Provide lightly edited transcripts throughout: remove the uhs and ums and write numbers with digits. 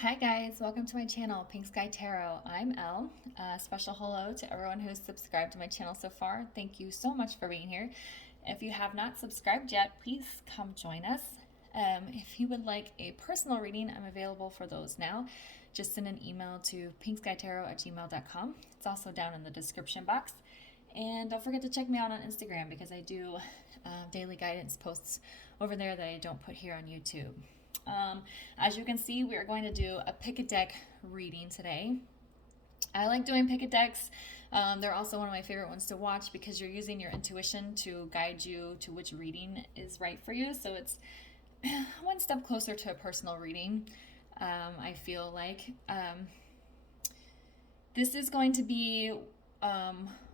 Hi guys, welcome to my channel, Pink Sky Tarot. I'm Elle. Special hello to everyone who's subscribed to my channel so far. Thank you so much for being here. If you have not subscribed yet, please come join us. If you would like a personal reading, I'm available for those now. Just send an email to pinkskytarot@gmail.com. It's also down in the description box. And don't forget to check me out on Instagram because I do daily guidance posts over there that I don't put here on YouTube. As you can see, we are going to do a pick a deck reading today. I like doing pick a decks. They're also one of my favorite ones to watch because you're using your intuition to guide you to which reading is right for you. So it's one step closer to a personal reading. I feel like this is going to be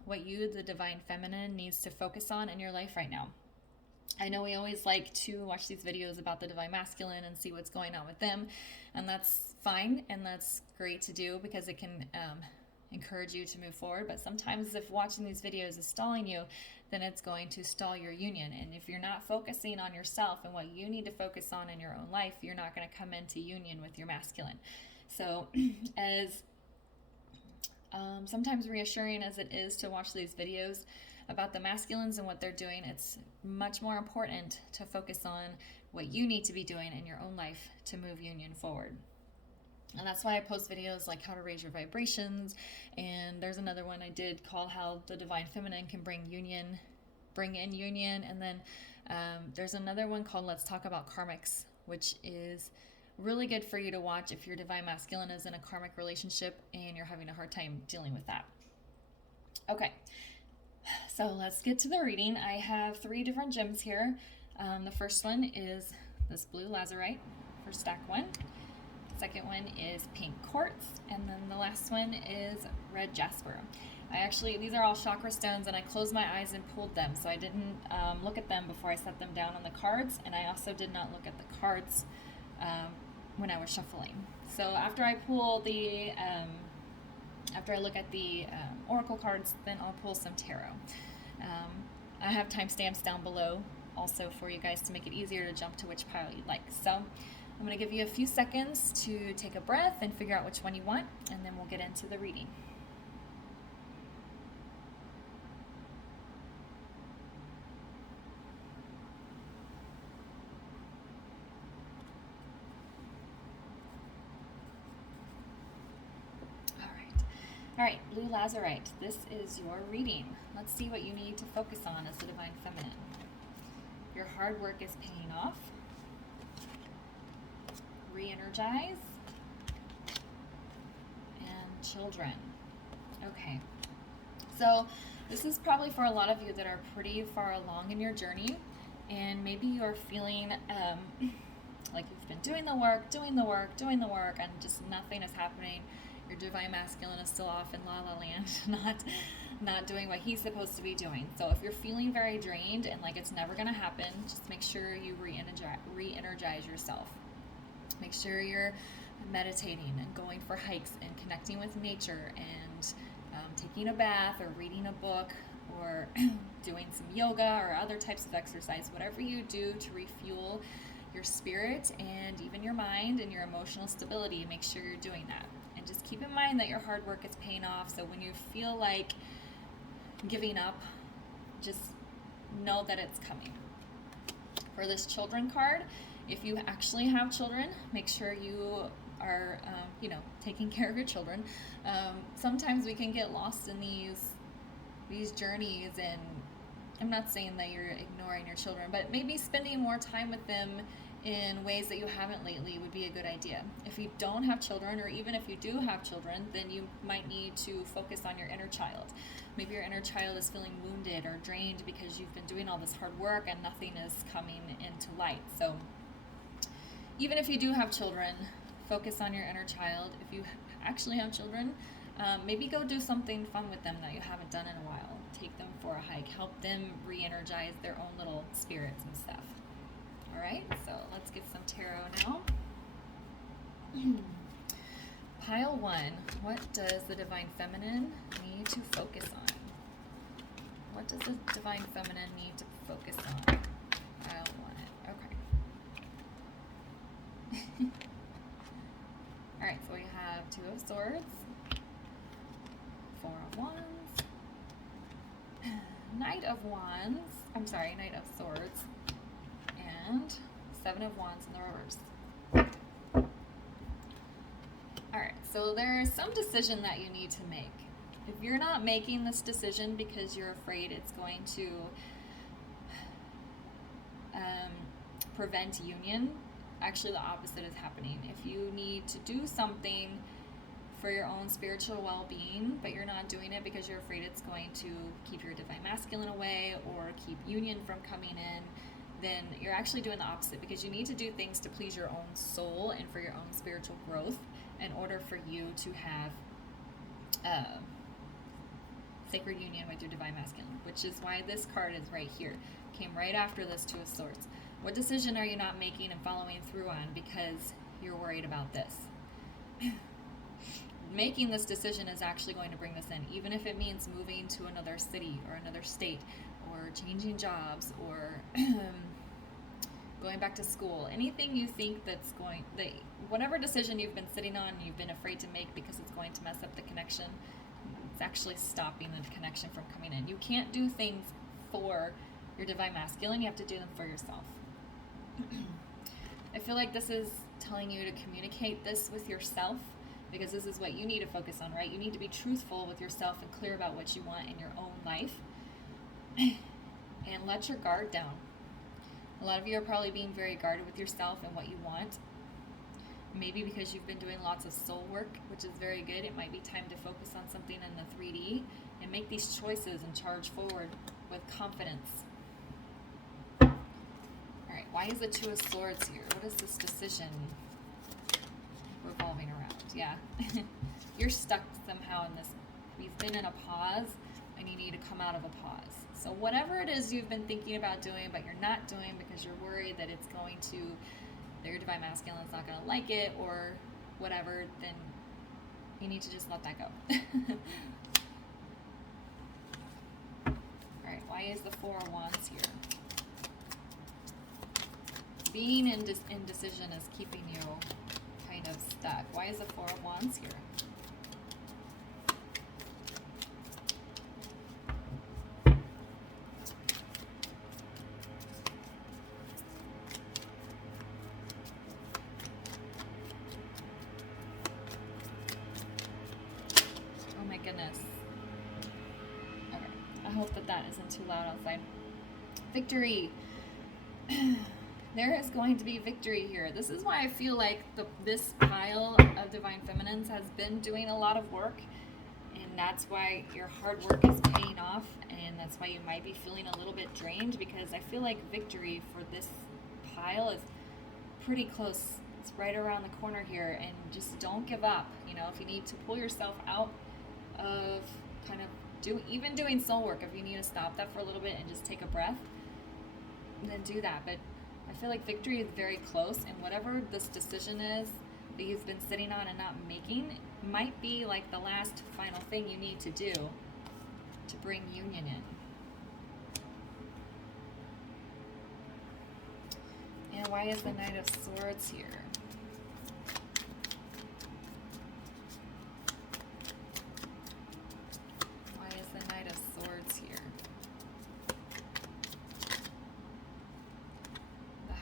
what you, the divine feminine, needs to focus on in your life right now. I know we always like to watch these videos about the divine masculine and see what's going on with them, and that's fine and that's great to do because it can encourage you to move forward. But sometimes if watching these videos is stalling you, then it's going to stall your union. And if you're not focusing on yourself and what you need to focus on in your own life, you're not going to come into union with your masculine. So as sometimes reassuring as it is to watch these videos about the masculines and what they're doing, it's much more important to focus on what you need to be doing in your own life to move union forward. And that's why I post videos like how to raise your vibrations. And there's another one I did called how the divine feminine can bring in union. And then there's another one called Let's Talk About Karmics, which is really good for you to watch if your divine masculine is in a karmic relationship and you're having a hard time dealing with that. Okay, so let's get to the reading. I have 3 different gems here. The first one is this blue Lazurite for stack 1. The second one is pink Quartz, and then the last one is red Jasper. These are all chakra stones, and I closed my eyes and pulled them, so I didn't look at them before I set them down on the cards, and I also did not look at the cards when I was shuffling. So after I look at the oracle cards, then I'll pull some tarot. I have timestamps down below also for you guys to make it easier to jump to which pile you'd like. So I'm going to give you a few seconds to take a breath and figure out which one you want, and then we'll get into the reading. All right, blue Lazurite, this is your reading. Let's see what you need to focus on as the divine feminine. Your hard work is paying off. Re-energize. And children. Okay. So this is probably for a lot of you that are pretty far along in your journey, and maybe you're feeling like you've been doing the work, and just nothing is happening. Your divine masculine is still off in la la land, not doing what he's supposed to be doing. So if you're feeling very drained and like it's never going to happen, just make sure you re-energize yourself. Make sure you're meditating and going for hikes and connecting with nature and taking a bath or reading a book or doing some yoga or other types of exercise. Whatever you do to refuel your spirit and even your mind and your emotional stability, make sure you're doing that. And just keep in mind that your hard work is paying off. So when you feel like giving up, just know that it's coming. For this children card, if you actually have children, make sure you are, taking care of your children. Sometimes we can get lost in these journeys, and I'm not saying that you're ignoring your children, but maybe spending more time with them in ways that you haven't lately would be a good idea. If you don't have children, or even if you do have children, then you might need to focus on your inner child. Maybe your inner child is feeling wounded or drained because you've been doing all this hard work and nothing is coming into light. So even if you do have children, focus on your inner child. If you actually have children, maybe go do something fun with them that you haven't done in a while. Take them for a hike. Help them re-energize their own little spirits and stuff. All right, so let's get some tarot now. Pile 1, what does the divine feminine need to focus on? What does the divine feminine need to focus on? Pile 1, okay. Two of Swords, Four of Wands, Knight of Swords, and Seven of Wands in the reverse. Alright, so there's some decision that you need to make. If you're not making this decision because you're afraid it's going to prevent union, actually the opposite is happening. If you need to do something for your own spiritual well-being, but you're not doing it because you're afraid it's going to keep your divine masculine away or keep union from coming in, then you're actually doing the opposite, because you need to do things to please your own soul and for your own spiritual growth in order for you to have sacred union with your divine masculine, which is why this card is right here. Came right after this Two of Swords. What decision are you not making and following through on because you're worried about this? Making this decision is actually going to bring this in, even if it means moving to another city or another state, or changing jobs, or going back to school. Anything you think whatever decision you've been sitting on, you've been afraid to make because it's going to mess up the connection, it's actually stopping the connection from coming in. You can't do things for your divine masculine, you have to do them for yourself. I feel like this is telling you to communicate this with yourself, because this is what you need to focus on, right? You need to be truthful with yourself and clear about what you want in your own life, and let your guard down. A lot of you are probably being very guarded with yourself and what you want. Maybe because you've been doing lots of soul work, which is very good. It might be time to focus on something in the 3D and make these choices and charge forward with confidence. Alright, why is the Two of Swords here? What is this decision revolving around? Yeah, you're stuck somehow in this. We've been in a pause, and you need to come out of a pause. So whatever it is you've been thinking about doing, but you're not doing because you're worried that it's going to, that your divine masculine is not going to like it or whatever, then you need to just let that go. Alright, why is the Four of Wands here? Being in indecision is keeping you kind of stuck. Why is the Four of Wands here? Oh my goodness. Okay, I hope that isn't too loud outside. Victory! There is going to be victory here. This is why I feel like this pile of Divine Feminines has been doing a lot of work, and that's why your hard work is paying off, and that's why you might be feeling a little bit drained, because I feel like victory for this pile is pretty close. It's right around the corner here, and just don't give up. You know, if you need to pull yourself out of kind of even doing soul work, if you need to stop that for a little bit and just take a breath, then do that. But I feel like victory is very close, and whatever this decision is that you've been sitting on and not making might be like the last final thing you need to do to bring union in. And why is the Knight of Swords here? Why is the Knight of Swords here?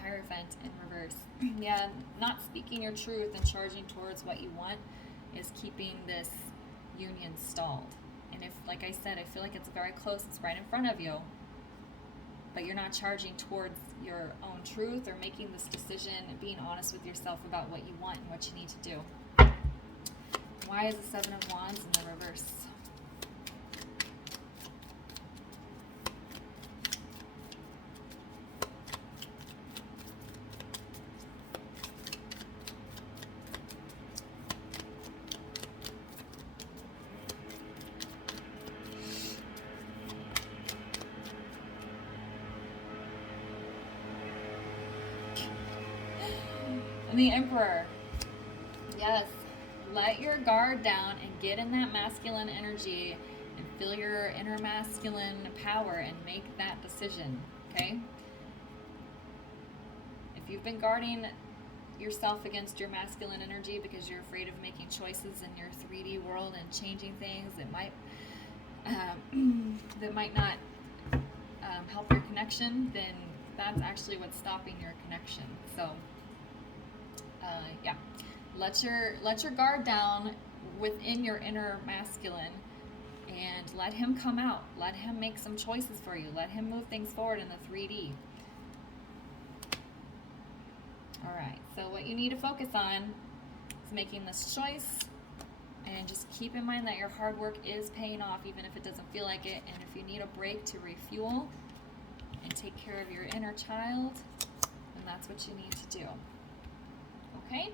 Hierophant in reverse. Yeah, not speaking your truth and charging towards what you want is keeping this union stalled. And if, like I said, I feel like it's very close, it's right in front of you, but you're not charging towards your own truth or making this decision and being honest with yourself about what you want and what you need to do. Why is the Seven of Wands in the reverse? And the Emperor. Yes. Let your guard down and get in that masculine energy and feel your inner masculine power and make that decision. Okay? If you've been guarding yourself against your masculine energy because you're afraid of making choices in your 3D world and changing things that might not help your connection, then that's actually what's stopping your connection. So yeah, let your guard down within your inner masculine and let him come out. Let him make some choices for you. Let him move things forward in the 3D. All right, so what you need to focus on is making this choice, and just keep in mind that your hard work is paying off even if it doesn't feel like it. And if you need a break to refuel and take care of your inner child, then that's what you need to do. Okay?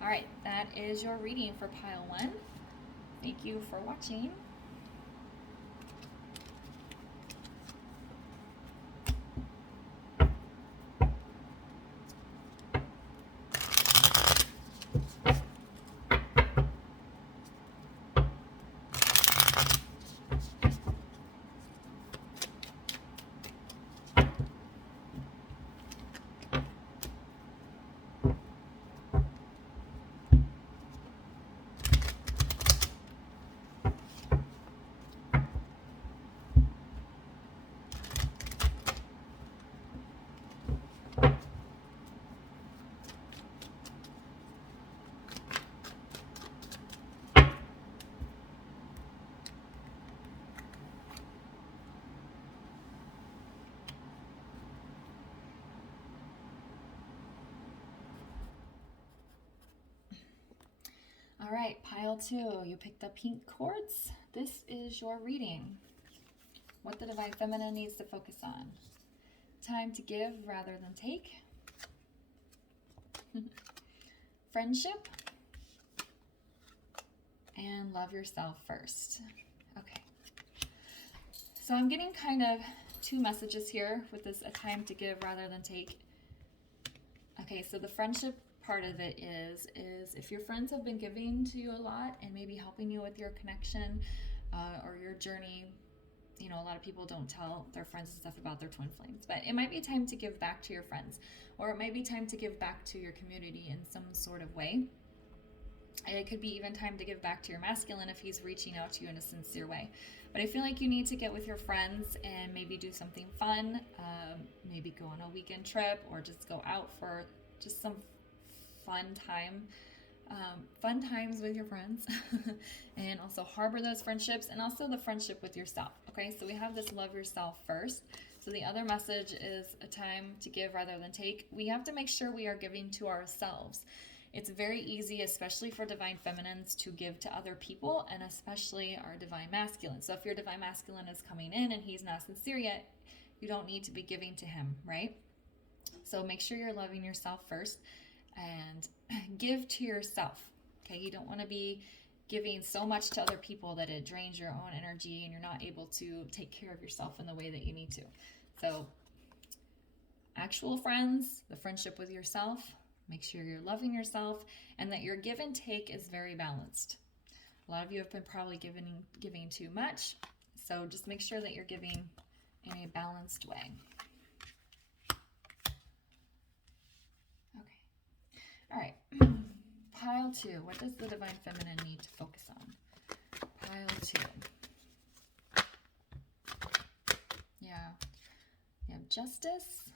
All right, that is your reading for pile 1. Thank you for watching. All right, pile 2, you picked the pink quartz. This is your reading. What the Divine Feminine needs to focus on. Time to give rather than take. Friendship. And love yourself first. Okay. So I'm getting kind of 2 messages here with this, a time to give rather than take. Okay, so the friendship part of it is if your friends have been giving to you a lot and maybe helping you with your connection or your journey, you know, a lot of people don't tell their friends and stuff about their twin flames, but it might be time to give back to your friends, or it might be time to give back to your community in some sort of way. It could be even time to give back to your masculine if he's reaching out to you in a sincere way. But I feel like you need to get with your friends and maybe do something fun, maybe go on a weekend trip, or just go out for just some fun times with your friends. And also harbor those friendships, and also the friendship with yourself. Okay, so we have this love yourself first. So the other message is a time to give rather than take. We have to make sure we are giving to ourselves. It's very easy, especially for divine feminines, to give to other people, and especially our divine masculine. So if your divine masculine is coming in and he's not sincere yet, you don't need to be giving to him, right? So make sure you're loving yourself first and give to yourself. Okay, you don't want to be giving so much to other people that it drains your own energy and you're not able to take care of yourself in the way that you need to. So actual friends, the friendship with yourself, make sure you're loving yourself and that your give and take is very balanced. A lot of you have been probably giving too much, so just make sure that you're giving in a balanced way. Okay. All right. Pile 2. What does the divine feminine need to focus on? Pile 2. Yeah. You have Justice,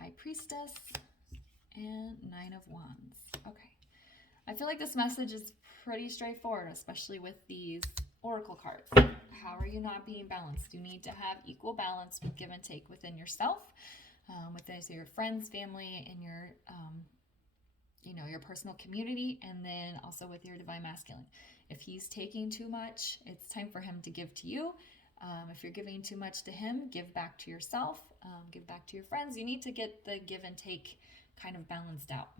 High Priestess, and 9 of Wands. Okay. I feel like this message is pretty straightforward, especially with these oracle cards. How are you not being balanced? You need to have equal balance with give and take within yourself, within your friends, family, and your your personal community, and then also with your divine masculine. If he's taking too much, it's time for him to give to you. If you're giving too much to him, give back to yourself, give back to your friends. You need to get the give and take kind of balanced out.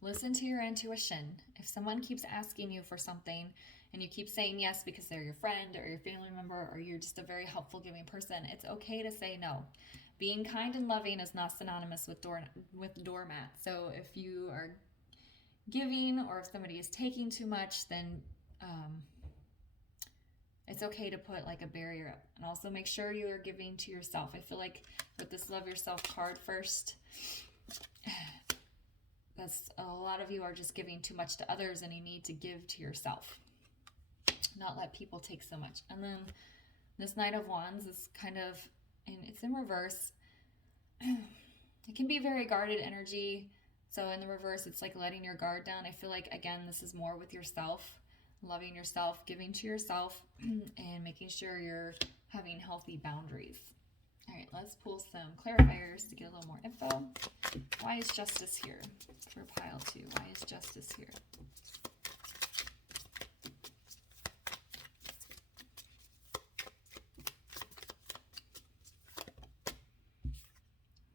Listen to your intuition. If someone keeps asking you for something and you keep saying yes because they're your friend or your family member or you're just a very helpful giving person, it's okay to say no. Being kind and loving is not synonymous with doormat. So if you are giving or if somebody is taking too much, then It's okay to put like a barrier up. And also make sure you are giving to yourself. I feel like with this love yourself card first, that's a lot of you are just giving too much to others, and you need to give to yourself. Not let people take so much. And then this Knight of Wands is kind of, and it's in reverse. It can be very guarded energy. So in the reverse, it's like letting your guard down. I feel like, again, this is more with yourself, loving yourself, giving to yourself, and making sure you're having healthy boundaries. All right, let's pull some clarifiers to get a little more info. Why is justice here for pile 2? Why is justice here?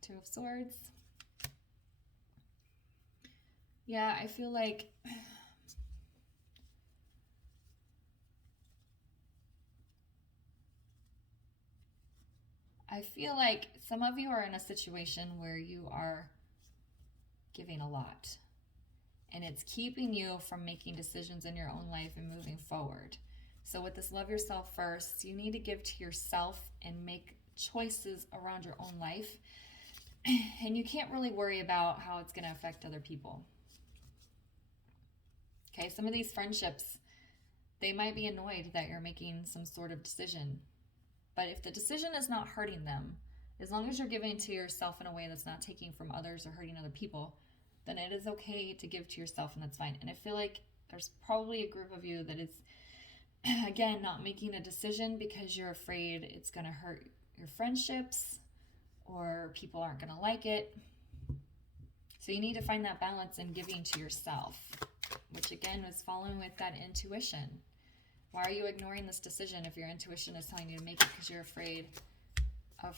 Two of Swords. Yeah, I feel like some of you are in a situation where you are giving a lot, and it's keeping you from making decisions in your own life and moving forward. So with this love yourself first, you need to give to yourself and make choices around your own life. And you can't really worry about how it's going to affect other people. Okay, some of these friendships, they might be annoyed that you're making some sort of decision. But if the decision is not hurting them, as long as you're giving to yourself in a way that's not taking from others or hurting other people, then it is okay to give to yourself, and that's fine. And I feel like there's probably a group of you that is, again, not making a decision because you're afraid it's going to hurt your friendships or people aren't going to like it. So you need to find that balance in giving to yourself, which again is following with that intuition. Why are you ignoring this decision if your intuition is telling you to make it because you're afraid of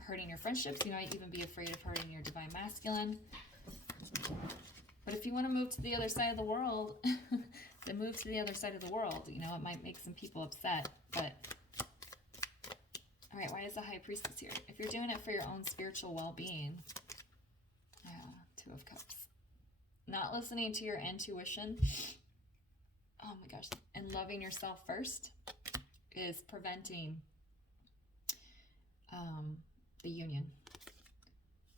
hurting your friendships? You might even be afraid of hurting your divine masculine. But if you want to move to the other side of the world, then move to the other side of the world. You know, it might make some people upset, but all right, why is the High Priestess here? If you're doing it for your own spiritual well-being, Two of Cups. Not listening to your intuition, oh my gosh, and loving yourself first is preventing the union.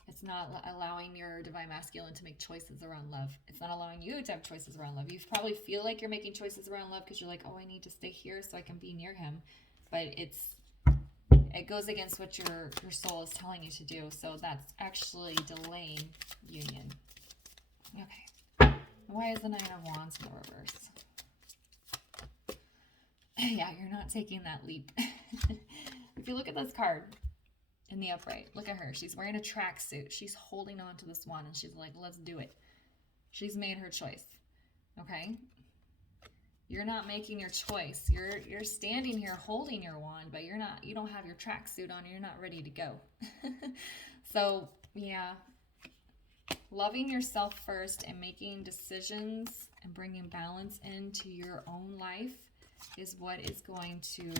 It's not allowing your divine masculine to make choices around love. It's not allowing you to have choices around love. You probably feel like you're making choices around love because you're like, oh, I need to stay here so I can be near him. But it goes against what your soul is telling you to do. So that's actually delaying union. Okay. Why is the Nine of Wands in the reverse? Yeah, you're not taking that leap. If you look at this card in the upright, look at her. She's wearing a tracksuit. She's holding on to this wand, and she's like, let's do it. She's made her choice. Okay? You're not making your choice. You're standing here holding your wand, but you don't have your tracksuit on, and you're not ready to go. So, yeah. Loving yourself first and making decisions and bringing balance into your own life is what is going to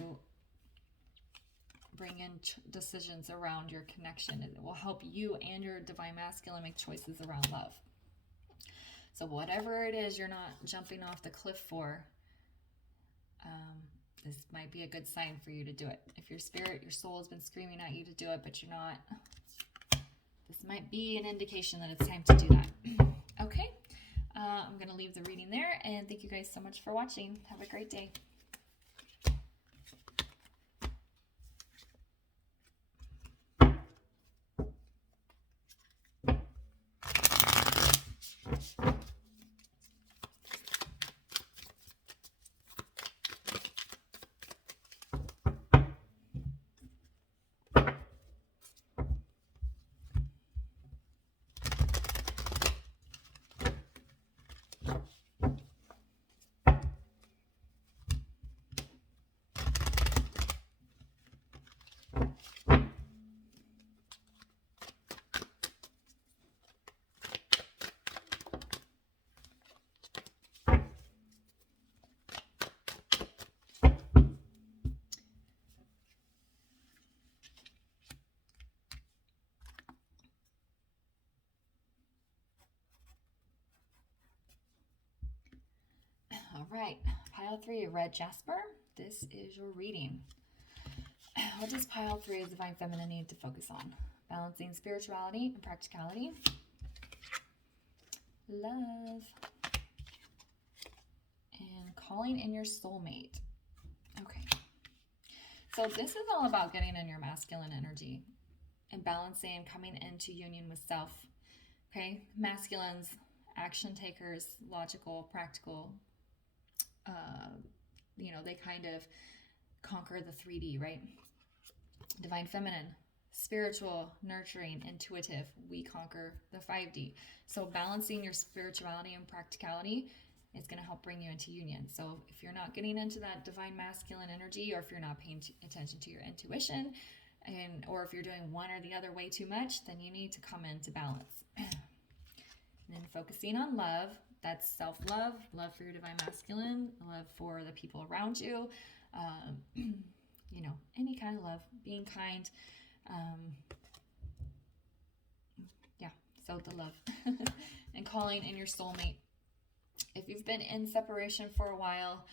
bring in decisions around your connection. It will help you and your divine masculine make choices around love. So whatever it is you're not jumping off the cliff for, this might be a good sign for you to do it. If your spirit, your soul has been screaming at you to do it, but you're not, this might be an indication that it's time to do that. Okay, I'm going to leave the reading there, and thank you guys so much for watching. Have a great day. All right, Pile 3, red Jasper. This is your reading. What does pile 3 of Divine Feminine need to focus on? Balancing spirituality and practicality. Love. And calling in your soulmate. Okay. So this is all about getting in your masculine energy and balancing, coming into union with self. Okay? Masculines, action takers, logical, practical. They kind of conquer the 3D, right? Divine Feminine, spiritual, nurturing, intuitive. We conquer the 5D. So balancing your spirituality and practicality is going to help bring you into union. So if you're not getting into that divine masculine energy, or if you're not paying attention to your intuition, or if you're doing one or the other way too much, then you need to come into balance. And then focusing on love. That's self-love, love for your divine masculine, love for the people around you, any kind of love, being kind. So the love. And calling in your soulmate. If you've been in separation for a while,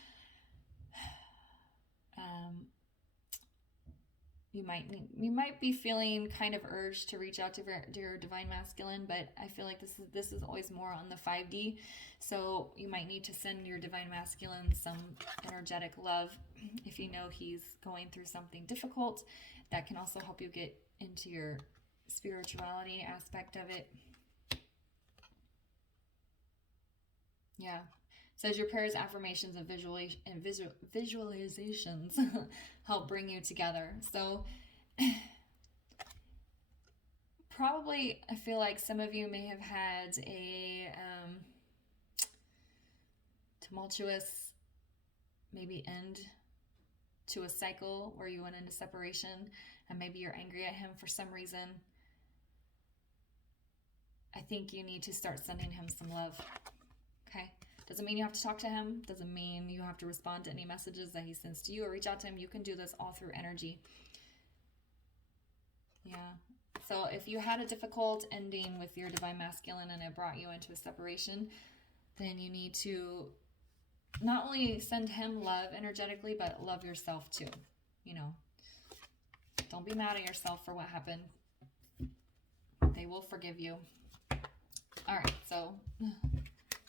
you might be feeling kind of urged to reach out to your divine masculine, but I feel like this is always more on the 5D. So you might need to send your divine masculine some energetic love if you know he's going through something difficult. That can also help you get into your spirituality aspect of it. Yeah. Says your prayers, affirmations, and visualizations help bring you together. So probably, I feel like some of you may have had a tumultuous maybe end to a cycle where you went into separation, and maybe you're angry at him for some reason. I think you need to start sending him some love. Okay? Doesn't mean you have to talk to him. Doesn't mean you have to respond to any messages that he sends to you or reach out to him. You can do this all through energy. Yeah. So if you had a difficult ending with your divine masculine and it brought you into a separation, then you need to not only send him love energetically, but love yourself too. Don't be mad at yourself for what happened. They will forgive you. All right. So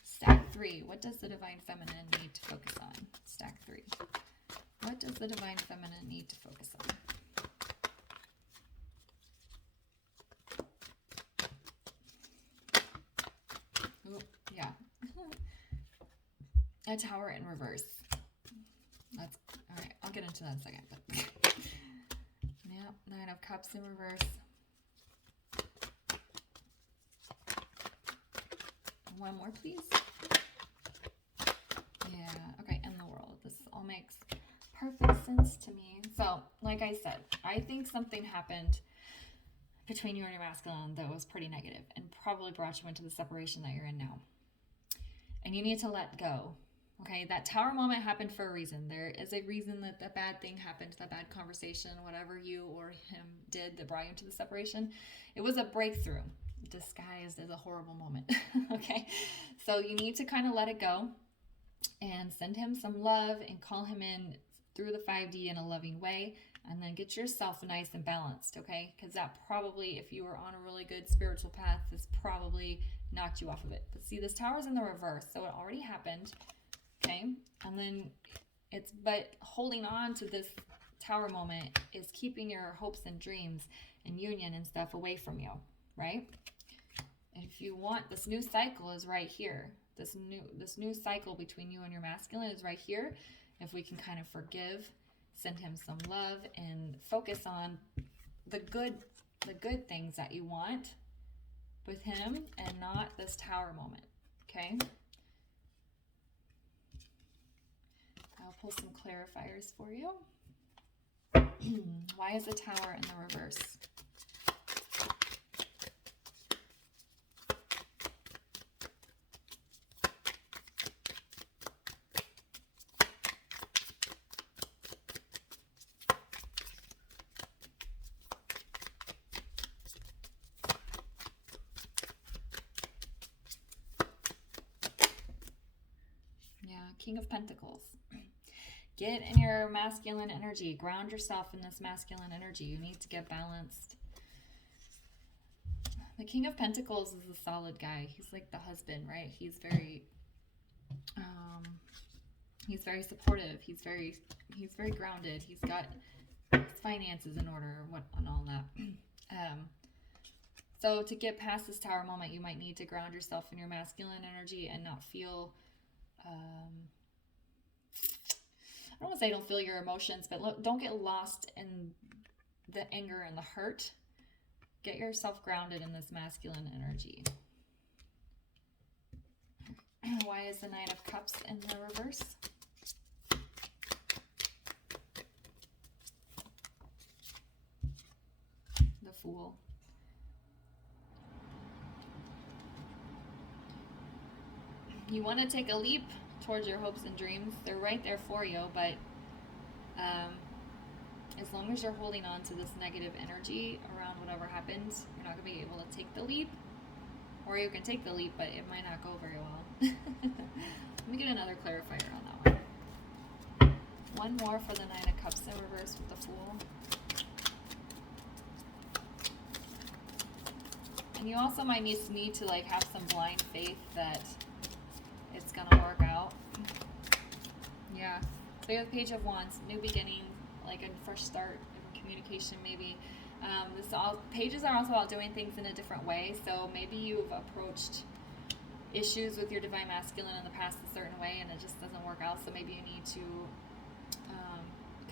stack 3. What does the divine feminine need to focus on? Stack 3. What does the divine feminine need to focus on? Oh, yeah. A tower in reverse. That's all right. I'll get into that in a second. But yeah, 9 of Cups in reverse. One more, please. Yeah. Okay. In the world. This all makes perfect sense to me. So, like I said, I think something happened between you and your masculine that was pretty negative and probably brought you into the separation that you're in now. And you need to let go. Okay, that tower moment happened for a reason. There is a reason that the bad thing happened, that bad conversation, whatever you or him did that brought you into the separation. It was a breakthrough disguised as a horrible moment. Okay, so you need to kind of let it go and send him some love and call him in through the 5D in a loving way, and then get yourself nice and balanced, okay? Because that probably, if you were on a really good spiritual path, this probably knocked you off of it. But see, this tower's in the reverse, so it already happened, okay? And then but holding on to this tower moment is keeping your hopes and dreams and union and stuff away from you, right? And if you want, this new cycle is right here. This new cycle between you and your masculine is right here. If we can kind of forgive, send him some love, and focus on the good things that you want with him, and not this tower moment, okay? I'll pull some clarifiers for you. Why is the tower in the reverse? King of Pentacles. Get in your masculine energy. Ground yourself in this masculine energy. You need to get balanced. The King of Pentacles is a solid guy. He's like the husband, right? He's very supportive. He's very grounded. He's got his finances in order and all that. So to get past this Tower moment, you might need to ground yourself in your masculine energy and not feel, I don't want to say don't feel your emotions, but don't get lost in the anger and the hurt. Get yourself grounded in this masculine energy. Why is the Nine of Cups in the reverse? The Fool. You want to take a leap towards your hopes and dreams. They're right there for you, but as long as you're holding on to this negative energy around whatever happens, you're not going to be able to take the leap. Or you can take the leap, but it might not go very well. Let me get another clarifier on that one. One more for the Nine of Cups in reverse with the Fool. And you also might need to like have some blind faith that it's gonna work out. Yeah. So you have the Page of Wands, new beginning, like a fresh start in communication maybe. Pages are also about doing things in a different way. So maybe you've approached issues with your Divine Masculine in the past a certain way and it just doesn't work out. So maybe you need to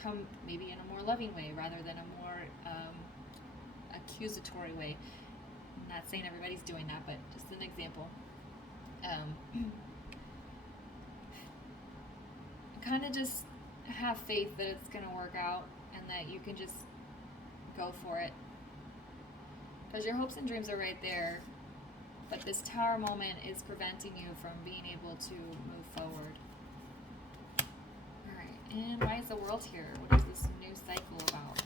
come maybe in a more loving way rather than a more accusatory way. I'm not saying everybody's doing that, but just an example. Kind of just have faith that it's going to work out and that you can just go for it. Because your hopes and dreams are right there, but this Tower moment is preventing you from being able to move forward. Alright, and why is the World here? What is this new cycle about?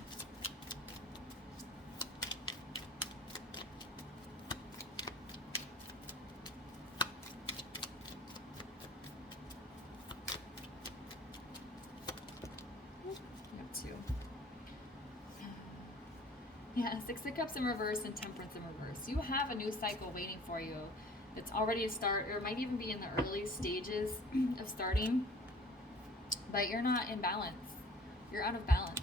Yeah, Six of Cups in reverse and Temperance in reverse. You have a new cycle waiting for you. It's already a start, or it might even be in the early stages of starting, but you're not in balance. You're out of balance.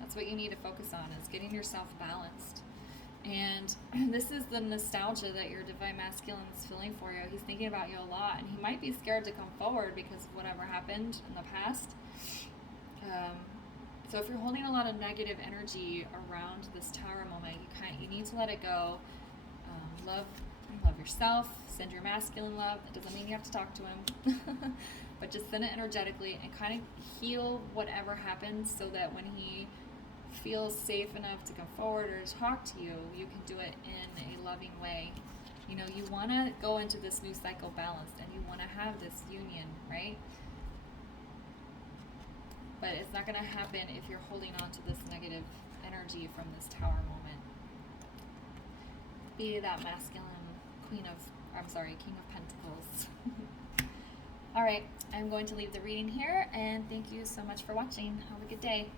That's what you need to focus on, is getting yourself balanced. And this is the nostalgia that your Divine Masculine is feeling for you. He's thinking about you a lot, and he might be scared to come forward because of whatever happened in the past. So if you're holding a lot of negative energy around this Tower moment, you need to let it go. Love yourself. Send your masculine love. That doesn't mean you have to talk to him, but just send it energetically and kind of heal whatever happens, so that when he feels safe enough to come forward or talk to you, you can do it in a loving way. You know, you want to go into this new cycle balanced, and you want to have this union, right? But it's not going to happen if you're holding on to this negative energy from this Tower moment. Be that masculine King of Pentacles. All right, I'm going to leave the reading here, and thank you so much for watching. Have a good day.